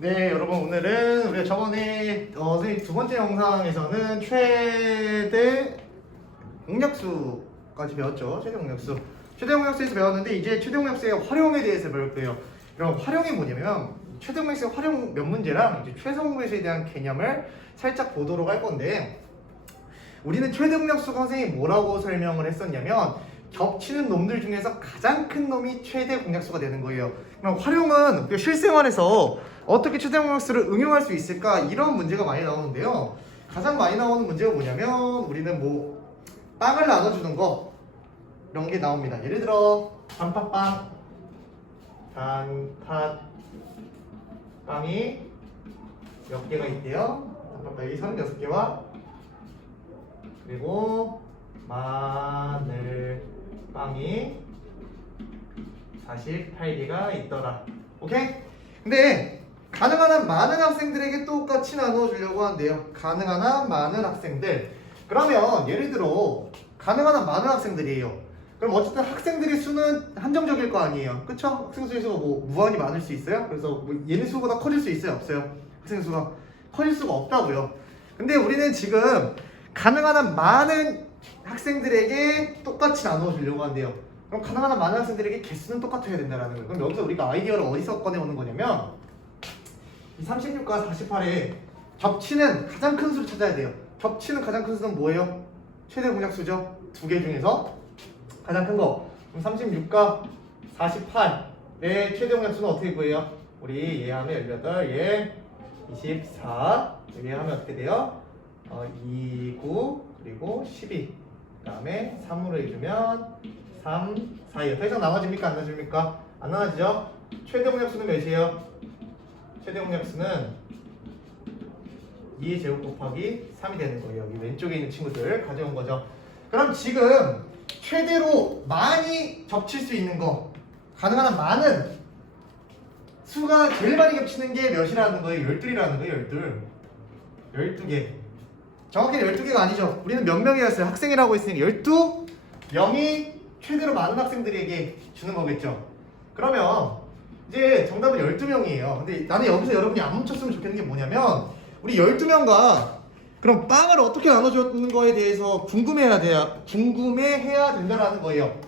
네, 여러분 오늘은 우리가 저번에 선생님 두 번째 영상에서는 최대 공약수까지 배웠죠. 최대 공약수. 최대 공약수에서 배웠는데 이제 최대 공약수의 활용에 대해서 배울 거예요. 그럼 활용이 뭐냐면 최대 공약수의 활용 몇 문제랑 이제 최소 공약수에 대한 개념을 살짝 보도록 할 건데 우리는 최대 공약수가 선생님이 뭐라고 설명을 했었냐면 겹치는 놈들 중에서 가장 큰 놈이 최대 공약수가 되는 거예요. 그럼 활용은 실생활에서 어떻게 최대 공약수를 응용할 수 있을까? 이런 문제가 많이 나오는데요. 가장 많이 나오는 문제가 뭐냐면 우리는 뭐 빵을 나눠주는 거 이런 게 나옵니다. 예를 들어 단팥빵, 단팥빵이 몇 개가 있대요? 단팥빵이 36개와 그리고 마늘빵이 48개가 있더라. 오케이? 근데 가능한 한 많은 학생들에게 똑같이 나눠주려고 한대요. 가능한 한 많은 학생들. 그러면 예를 들어 가능한 한 많은 학생들이에요. 그럼 어쨌든 학생들의 수는 한정적일 거 아니에요. 그쵸? 학생 수의 수가 뭐 무한히 많을 수 있어요? 그래서 뭐 얘네 수보다 커질 수 있어요? 없어요? 학생 수가 커질 수가 없다고요. 근데 우리는 지금 가능한 한 많은 학생들에게 똑같이 나눠주려고 한대요. 그럼 가능한 한 많은 학생들에게 개수는 똑같아야 된다는 거예요. 그럼 여기서 우리가 아이디어를 어디서 꺼내오는 거냐면 이 36과 48에 겹치는 가장 큰 수를 찾아야 돼요. 겹치는 가장 큰 수는 뭐예요? 최대 공약수죠. 두 개 중에서 가장 큰 거. 그럼 36과 48의 최대 공약수는 어떻게 구해요? 우리 얘 하면 18, 얘 24, 얘 하면 어떻게 돼요? 2, 9, 그리고 12. 그 다음에 3으로 해주면 3, 4예요. 더 이상 나눠집니까? 안 나눠집니까? 안 나눠지죠? 최대 공약수는 몇이에요? 최대 공약수는 2의 제곱 곱하기 3이 되는 거예요. 여기 왼쪽에 있는 친구들 가져온 거죠. 그럼 지금 최대로 많이 겹칠 수 있는 거 가능한 한 많은 수가 제일 많이 겹치는 게 몇이라는 거예요? 12이라는 거예요. 12개. 정확히는 12개가 아니죠. 우리는 몇 명이었어요? 학생이라고 했으니까 12명이 최대로 많은 학생들에게 주는 거겠죠. 그러면 이제 정답은 12명이에요. 근데 나는 여기서 여러분이 안 멈췄으면 좋겠는 게 뭐냐면 우리 12명과 그럼 빵을 어떻게 나눠주는 거에 대해서 궁금해해야 된다는 거예요.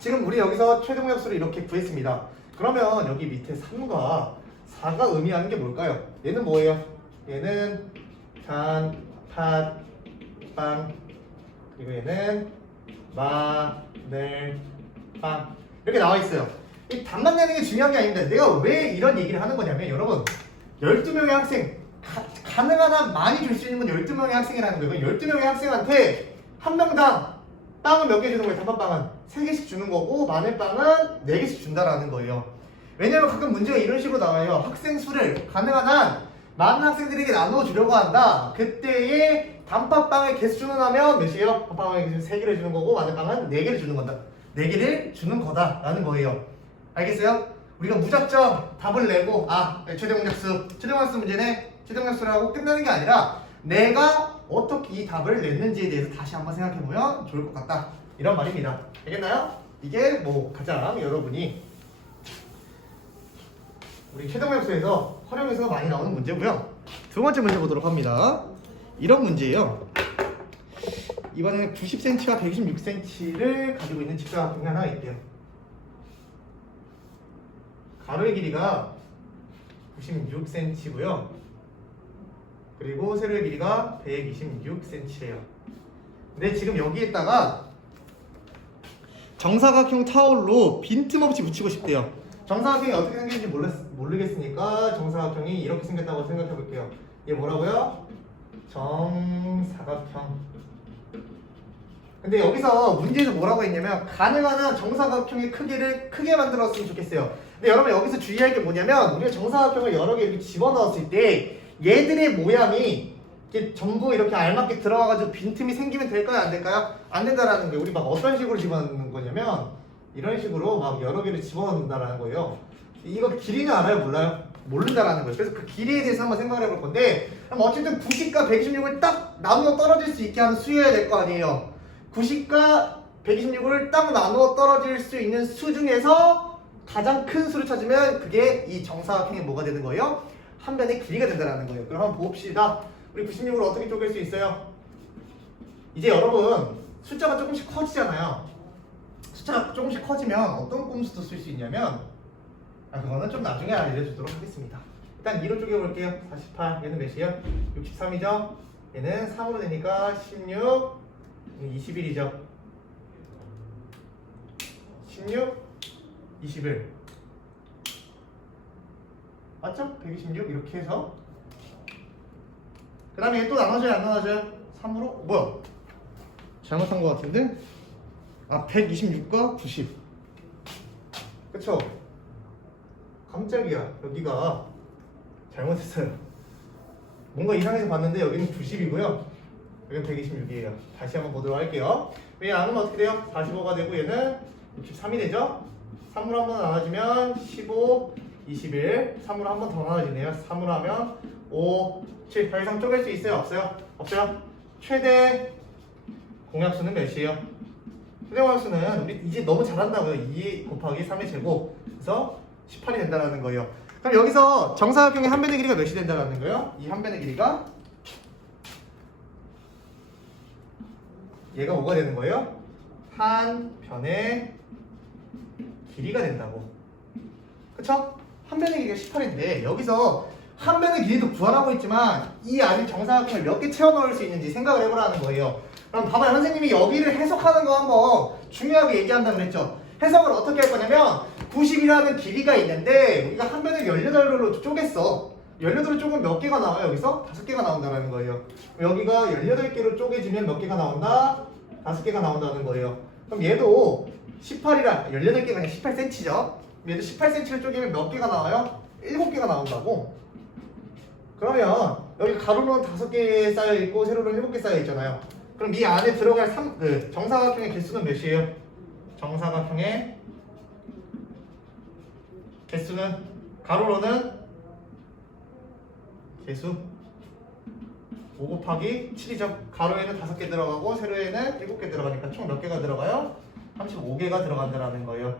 지금 우리 여기서 최대 공약수를 이렇게 구했습니다. 그러면 여기 밑에 3과 4가 의미하는 게 뭘까요? 얘는 뭐예요? 얘는 단팥빵 그리고 얘는 마늘빵 이렇게 나와 있어요. 이 답만 내는 게 중요한 게 아닙니다. 내가 왜 이런 얘기를 하는 거냐면 여러분 12명의 학생 가능한 한 많이 줄 수 있는 건 12명의 학생이라는 거예요. 12명의 학생한테 한 명당 빵은 몇 개 주는 거예요? 단팥빵은 3개씩 주는 거고 마늘빵은 4개씩 준다라는 거예요. 왜냐면 가끔 문제가 이런 식으로 나와요. 학생 수를 가능한 한 많은 학생들에게 나눠주려고 한다. 그때의 단팥빵의 개수는 하면 몇이에요? 단팥빵의 개수는 3개를 주는 거고 마늘빵은 4개를 주는 거다. 4개를 주는 거다라는 거예요. 알겠어요? 우리가 무작정 답을 내고 최대 공약수 문제네. 최대 공약수를 하고 끝나는 게 아니라 내가 어떻게 이 답을 냈는지에 대해서 다시 한번 생각해보면 좋을 것 같다. 이런 말입니다. 알겠나요? 이게 뭐 가장 여러분이 우리 최대 공약수에서 활용해서가 많이 나오는 문제고요. 두 번째 문제 보도록 합니다. 이런 문제예요. 이번에는 90cm와 126cm를 가지고 있는 직사각형이 하나 있대요. 가로의 길이가 96cm고요. 그리고 세로의 길이가 126cm래요. 근데 지금 여기에다가 정사각형 타올로 빈틈없이 붙이고 싶대요. 정사각형이 어떻게 생겼는지 모르겠으니까 정사각형이 이렇게 생겼다고 생각해 볼게요. 이게 뭐라고요? 정사각형. 근데 여기서 문제에서 뭐라고 했냐면 가능한 한 정사각형의 크기를 크게 만들었으면 좋겠어요. 근데 여러분 여기서 주의할 게 뭐냐면 우리가 정사각형을 여러 개 이렇게 집어넣었을 때 얘들의 모양이 이렇게 전부 이렇게 알맞게 들어가가지고 빈틈이 생기면 될까요? 안 될까요? 안 된다라는 거예요. 우리 막 어떤 식으로 집어넣는 거냐면 이런 식으로 막 여러 개를 집어넣는다라는 거예요. 이거 길이는 알아요? 몰라요? 모른다라는 거예요. 그래서 그 길이에 대해서 한번 생각을 해볼 건데 그럼 어쨌든 90과 126을 딱 나누어 떨어질 수 있게 하는 수여야 될 거 아니에요. 90과 126을 딱 나누어 떨어질 수 있는 수 중에서 가장 큰 수를 찾으면 그게 이 정사각형의 뭐가 되는 거예요? 한 변의 길이가 된다는 거예요. 그럼 한번 봅시다. 우리 96을 어떻게 쪼갤 수 있어요? 이제 여러분 숫자가 조금씩 커지잖아요. 숫자가 조금씩 커지면 어떤 꼼수도 쓸 수 있냐면 그거는 좀 나중에 알려주도록 하겠습니다. 일단 2로 쪼개볼게요. 48 얘는 몇이에요? 63이죠? 얘는 3으로 되니까 16 21이죠. 16 21 맞죠? 126 이렇게 해서 그 다음에 얘 또 나눠져요 안 나눠져요? 3으로? 뭐야? 잘못한 것 같은데? 126과 90 그쵸? 깜짝이야 여기가 잘못했어요. 뭔가 이상해서 봤는데 여기는 90이고요 여기는 126이에요 다시 한번 보도록 할게요. 얘 나누면 어떻게 돼요? 45가 되고 얘는 63이 되죠? 3으로 한 번 나눠지면 15 21 3으로 한 번 더 나눠지네요. 3으로 하면 5 7 더 이상 쪼갤 수 있어요? 없어요? 없어요? 최대 공약수는 몇이에요? 최대 공약수는 우리 이제 너무 잘한다고요. 2 곱하기 3의 제곱 그래서 18이 된다는 거예요. 그럼 여기서 정사각형의 한 변의 길이가 몇이 된다는 거예요? 이 한 변의 길이가 얘가 뭐가 되는 거예요? 한 변의 길이가 된다고. 그쵸? 한 변의 길이가 18인데 여기서 한 변의 길이도 구하라고 했지만 이 안에 정사각형을 몇 개 채워 넣을 수 있는지 생각을 해보라는 거예요. 그럼 봐봐요. 선생님이 여기를 해석하는 거 한번 중요하게 얘기한다고 그랬죠. 해석을 어떻게 할 거냐면 90이라는 길이가 있는데 우리가 한 변을 18개로 쪼갰어. 18을 쪼개면 몇 개가 나와요? 여기서? 5개가 나온다는 거예요. 여기가 18개로 쪼개지면 몇 개가 나온다? 5개가 나온다는 거예요. 그럼 얘도 18이라 18개가 아니라 18cm죠. 얘도 18cm를 쪼개면 몇 개가 나와요? 7개가 나온다고. 그러면 여기 가로로는 5개 쌓여있고 세로로는 7개 쌓여있잖아요. 그럼 이 안에 들어갈 정사각형의 개수는 몇이에요? 정사각형의 개수는 가로로는 개수 5 곱하기 7이죠. 가로에는 5개 들어가고 세로에는 7개 들어가니까 총 몇 개가 들어가요? 35개가 들어간다는 거예요.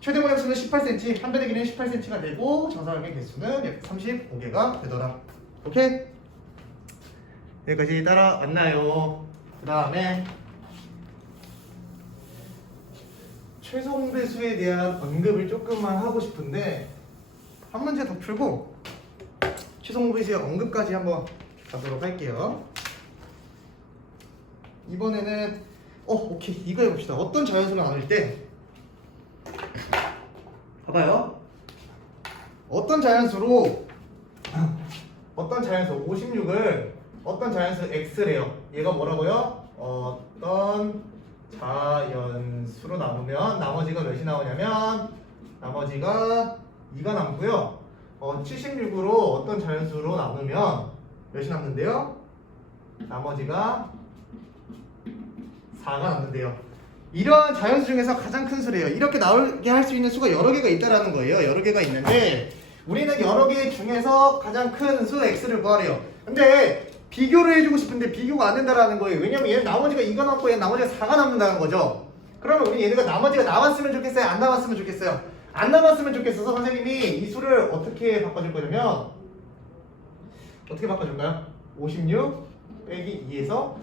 최대 공약수는 18cm, 한 변의 길이는 18cm가 되고 정사각형의 개수는 35개가 되더라. 오케이? 여기까지 따라왔나요? 그 다음에 최소공배수에 대한 언급을 조금만 하고 싶은데 한 문제 더 풀고 최소공배수의 언급까지 한번 가도록 할게요. 이번에는 오케이 이거 해봅시다. 어떤 자연수를 나눌 때 봐봐요. 어떤 자연수 56을 어떤 자연수 x래요. 얘가 뭐라고요? 어떤 자연수로 나누면 나머지가 몇이 나오냐면 나머지가 2가 남고요. 76으로 어떤 자연수로 나누면 몇이 남는데요? 나머지가 4가 남는데요. 이러한 자연수 중에서 가장 큰 수래요. 이렇게 나오게 할 수 있는 수가 여러 개가 있다라는 거예요. 여러 개가 있는데 우리는 여러 개 중에서 가장 큰 수 x를 구하래요. 근데 비교를 해주고 싶은데 비교가 안 된다라는 거예요. 왜냐면 얘는 나머지가 2가 남고 얘는 나머지가 4가 남는다는 거죠. 그러면 우리 얘네가 나머지가 남았으면 좋겠어요? 안 남았으면 좋겠어요? 안 남았으면 좋겠어서 선생님이 이 수를 어떻게 바꿔줄 거냐면 어떻게 바꿔줄까요? 56 빼기 2에서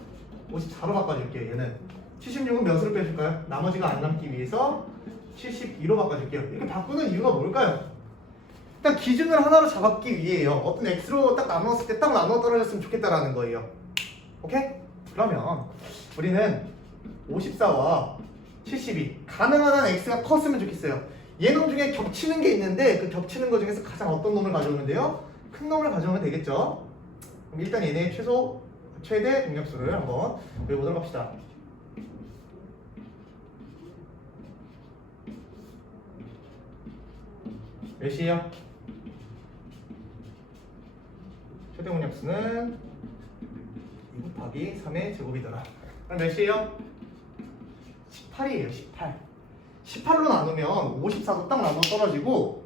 54로 바꿔줄게요. 얘는 76은 몇으로 빼줄까요? 나머지가 안 남기 위해서 72로 바꿔줄게요. 이렇게 바꾸는 이유가 뭘까요? 일단 기준을 하나로 잡기 위해요. 어떤 x로 딱 나눴을 때 딱 나눠 떨어졌으면 좋겠다라는 거예요. 오케이? 그러면 우리는 54와 72 가능한 한 x가 컸으면 좋겠어요. 얘놈 중에 겹치는 게 있는데 그 겹치는 것 중에서 가장 어떤 놈을 가져오면 돼요? 큰 놈을 가져오면 되겠죠. 그럼 일단 얘네 최대 공약수를 한번 외워보도록 합시다. 몇이에요? 최대 공약수는 2 곱하기 3의 제곱이더라. 그럼 몇이에요? 18이에요. 18. 18로 나누면 54도 딱 나눠 떨어지고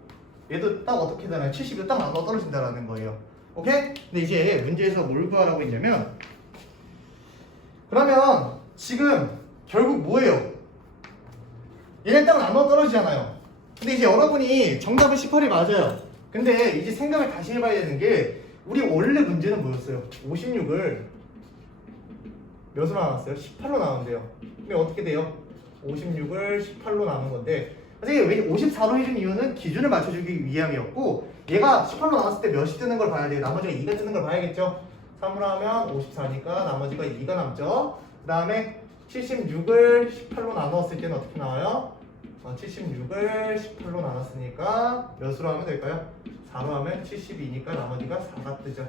얘도 딱 어떻게 되나요? 70도 딱 나눠 떨어진다라는 거예요. 오케이? 근데 이제 문제에서 뭘 구하라고 했냐면 그러면 지금 결국 뭐예요? 얘네 딱 나눠 떨어지잖아요. 근데 이제 여러분이 정답은 18이 맞아요. 근데 이제 생각을 다시 해봐야 되는 게 우리 원래 문제는 뭐였어요? 56을 몇으로 나눴어요? 18로 나눈대요. 근데 어떻게 돼요? 56을 18로 나눈 건데 선생님 왜 54로 해준 이유는 기준을 맞춰주기 위함이었고 얘가 18로 나눴을 때 몇이 뜨는 걸 봐야 돼요. 나머지가 2가 뜨는 걸 봐야겠죠. 3으로 하면 54니까 나머지가 2가 남죠. 그 다음에 76을 18로 나누었을 때는 어떻게 나와요? 76을 18로 나눴으니까 몇으로 하면 될까요? 4로 하면 72니까 나머지가 4가 뜨죠.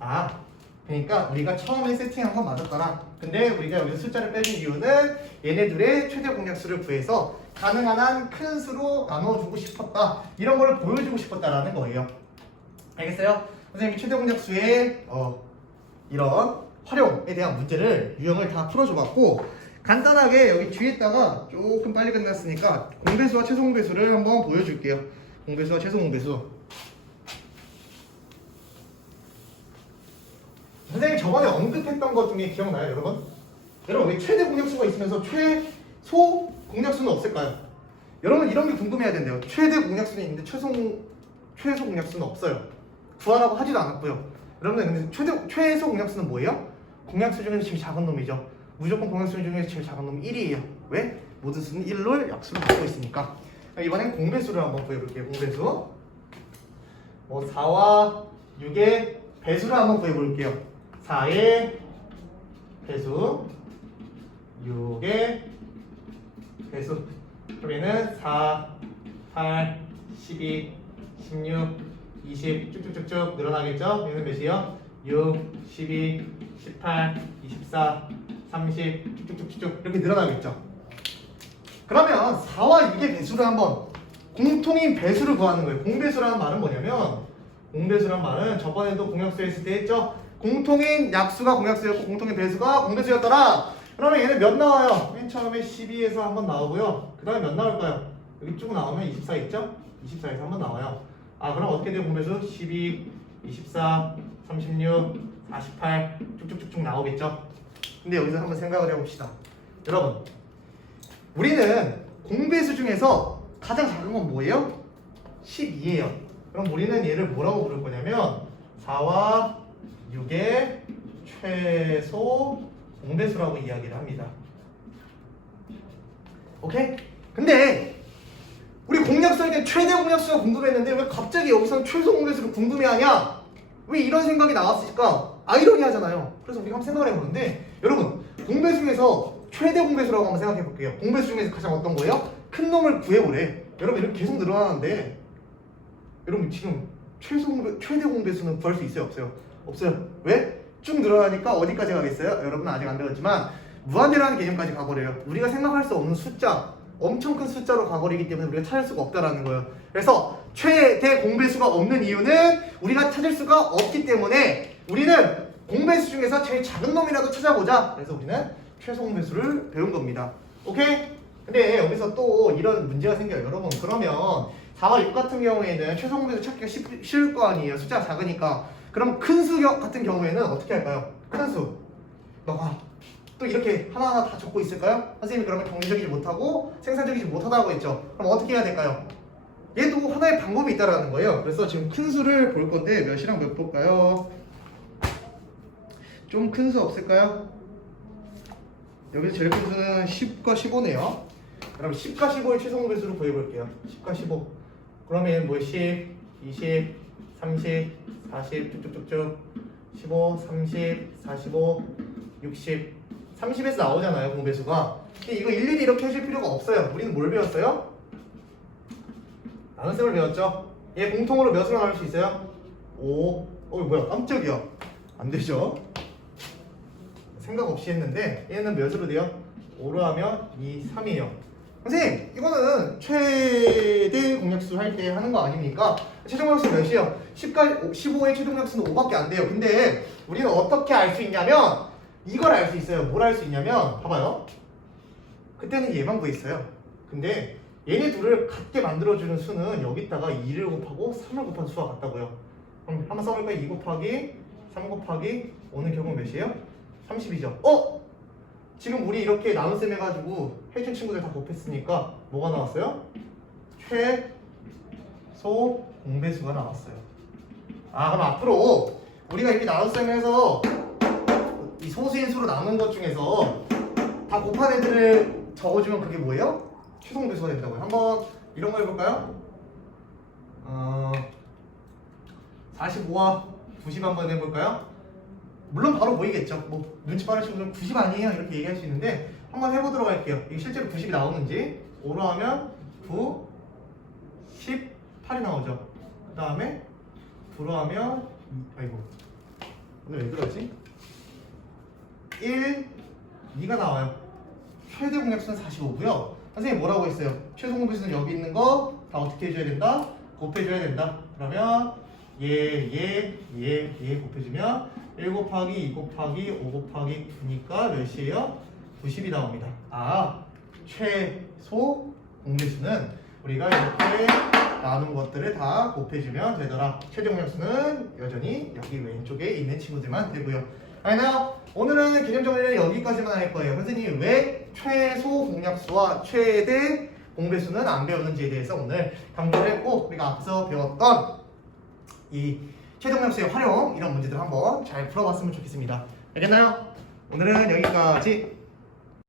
아, 그러니까 우리가 처음에 세팅한 건 맞았더라. 근데 우리가 여기서 숫자를 빼준 이유는 얘네들의 최대 공약수를 구해서 가능한 한 큰 수로 나눠주고 싶었다. 이런 걸 보여주고 싶었다라는 거예요. 알겠어요? 선생님이 최대 공약수의 이런 활용에 대한 문제를 유형을 다 풀어줘봤고 간단하게 여기 뒤에다가 조금 빨리 끝났으니까 공배수와 최소 공배수를 한번 보여줄게요. 공배수와 최소 공배수. 선생님이 저번에 언급했던 것 중에 기억나요, 여러분? 여러분 왜 최대 공약수가 있으면서 최소 공약수는 없을까요? 여러분 이런 게 궁금해야 된대요. 최대 공약수는 있는데 최소 공약수는 없어요. 구하라고 하지도 않았고요. 여러분들 근데 최소 공약수는 뭐예요? 공약수 중에서 제일 작은 놈이죠. 무조건 공약수 중에서 제일 작은 놈이 1이에요. 왜? 모든 수는 1로 약수를 갖고 있으니까. 이번엔 공배수를 한번 구해볼게요. 공배수. 4와 6의 배수를 한번 구해볼게요. 4의 배수, 6의 배수. 그럼 얘는 4, 8, 12, 16, 20 쭉쭉쭉쭉 늘어나겠죠? 얘는 몇이요? 6, 12, 18, 24, 30 쭉쭉쭉쭉 이렇게 늘어나겠죠? 그러면 4와 6의 배수를 한번 공통인 배수를 구하는 거예요. 공배수라는 말은 뭐냐면 공배수란 말은 저번에도 공약수 했을 때 했죠? 공통인 약수가 공약수였고 공통인 배수가 공배수였더라. 그러면 얘는 몇 나와요? 맨 처음에 12에서 한번 나오고요. 그 다음에 몇 나올까요? 여기 쭉 나오면 24 있죠? 24에서 한번 나와요. 아 그럼 어떻게 돼요 공배수? 12, 24, 36, 48 쭉쭉쭉쭉 나오겠죠? 근데 여기서 한번 생각을 해봅시다. 여러분 우리는 공배수 중에서 가장 작은 건 뭐예요? 12예요. 그럼 우리는 얘를 뭐라고 부를 거냐면 4와 6의 최소 공배수라고 이야기를 합니다. 오케이? 근데 우리 공약수에 대한 최대 공약수가 궁금했는데 왜 갑자기 여기서는 최소 공배수를 궁금해하냐? 왜 이런 생각이 나왔을까? 아이러니하잖아요. 그래서 우리가 한번 생각을 해보는데 여러분 공배수 중에서 최대 공배수라고 한번 생각해 볼게요. 공배수 중에서 가장 어떤 거예요? 큰 놈을 구해보래. 여러분 이렇게 계속 늘어나는데 여러분 지금 최대 공배수는 구할 수 있어요? 없어요? 없어요. 왜? 쭉 늘어나니까 어디까지 가겠어요? 여러분은 아직 안 배웠지만 무한대라는 개념까지 가버려요. 우리가 생각할 수 없는 숫자, 엄청 큰 숫자로 가버리기 때문에 우리가 찾을 수가 없다라는 거예요. 그래서 최대 공배수가 없는 이유는 우리가 찾을 수가 없기 때문에 우리는 공배수 중에서 제일 작은 놈이라도 찾아보자. 그래서 우리는 최소 공배수를 배운 겁니다. 오케이? 근데 여기서 또 이런 문제가 생겨요. 여러분 그러면 4와 6 같은 경우에는 최소 공배수 찾기가 쉬울 거 아니에요. 숫자가 작으니까. 그럼 큰 수 같은 경우에는 어떻게 할까요? 큰 수. 너가 또 이렇게 하나하나 다 적고 있을까요? 선생님이 그러면 경제적이지 못하고 생산적이지 못하다고 했죠. 그럼 어떻게 해야 될까요? 얘도 하나의 방법이 있다라는 거예요. 그래서 지금 큰 수를 볼 건데 몇이랑 몇 볼까요? 좀 큰 수 없을까요? 여기서 제일 큰 수는 10과 15네요. 그럼 10과 15의 최소 공배수를 구해볼게요. 10과 15. 그러면 뭐 10, 20, 30, 40 쭉쭉쭉쭉 15, 30, 45, 60 30에서 나오잖아요 공배수가. 근데 이거 일일이 이렇게 해줄 필요가 없어요. 우리는 뭘 배웠어요? 나눗셈을 배웠죠. 얘 공통으로 몇으로 나눌 수 있어요? 5. 뭐야 깜짝이야. 안 되죠. 생각 없이 했는데 얘는 몇으로 돼요? 5로 하면 2, 3이에요. 선생님 이거는 최대 공약수 할 때 하는 거 아닙니까? 최종 공약수 몇이에요? 15의 최종 공약수는 5밖에 안 돼요. 근데 우리는 어떻게 알 수 있냐면 이걸 알 수 있어요. 뭘 알 수 있냐면 봐봐요. 그때는 얘만 구했어요. 근데 얘네 둘을 같게 만들어주는 수는 여기다가 2를 곱하고 3을 곱한 수와 같다고요. 그럼 한번 써볼까요? 2 곱하기 3 곱하기 5는 결국 몇이에요? 30이죠. 지금 우리 이렇게 나눗셈 해가지고 해준 친구들 다 곱했으니까 뭐가 나왔어요? 최소 공배수가 나왔어요. 그럼 앞으로 우리가 이렇게 나눗셈에서 이 소수인 수로 나눈 것 중에서 다 곱한 애들을 적어주면 그게 뭐예요? 최소 공배수가 된다고요. 한번 이런 거 해볼까요? 45와 90 한번 해볼까요? 물론 바로 보이겠죠. 뭐 눈치 빠르시면 90 아니에요 이렇게 얘기할 수 있는데 한번 해보도록 할게요. 이게 실제로 90이 나오는지. 5로 하면 9, 18이 나오죠. 그 다음에 9로 하면 아이고 오늘 왜 그러지? 1, 2가 나와요. 최대 공약수는 45고요. 선생님 뭐라고 했어요? 최소 공배수는 여기 있는 거 다 어떻게 해줘야 된다? 곱해줘야 된다. 그러면 얘 곱해주면 1 곱하기 2 곱하기 5 곱하기 9니까 몇이에요? 90이 나옵니다. 최소 공배수는 우리가 이렇게 나눈 것들을 다 곱해주면 되더라. 최대 공약수는 여전히 여기 왼쪽에 있는 친구들만 되고요. 알나요? 오늘은 개념 정리를 여기까지만 할 거예요. 선생님이 왜 최소 공약수와 최대 공배수는 안 배웠는지에 대해서 오늘 강조를 했고, 우리가 앞서 배웠던 이 최대 공약수의 활용 이런 문제들 한번 잘 풀어봤으면 좋겠습니다. 알겠나요? 오늘은 여기까지.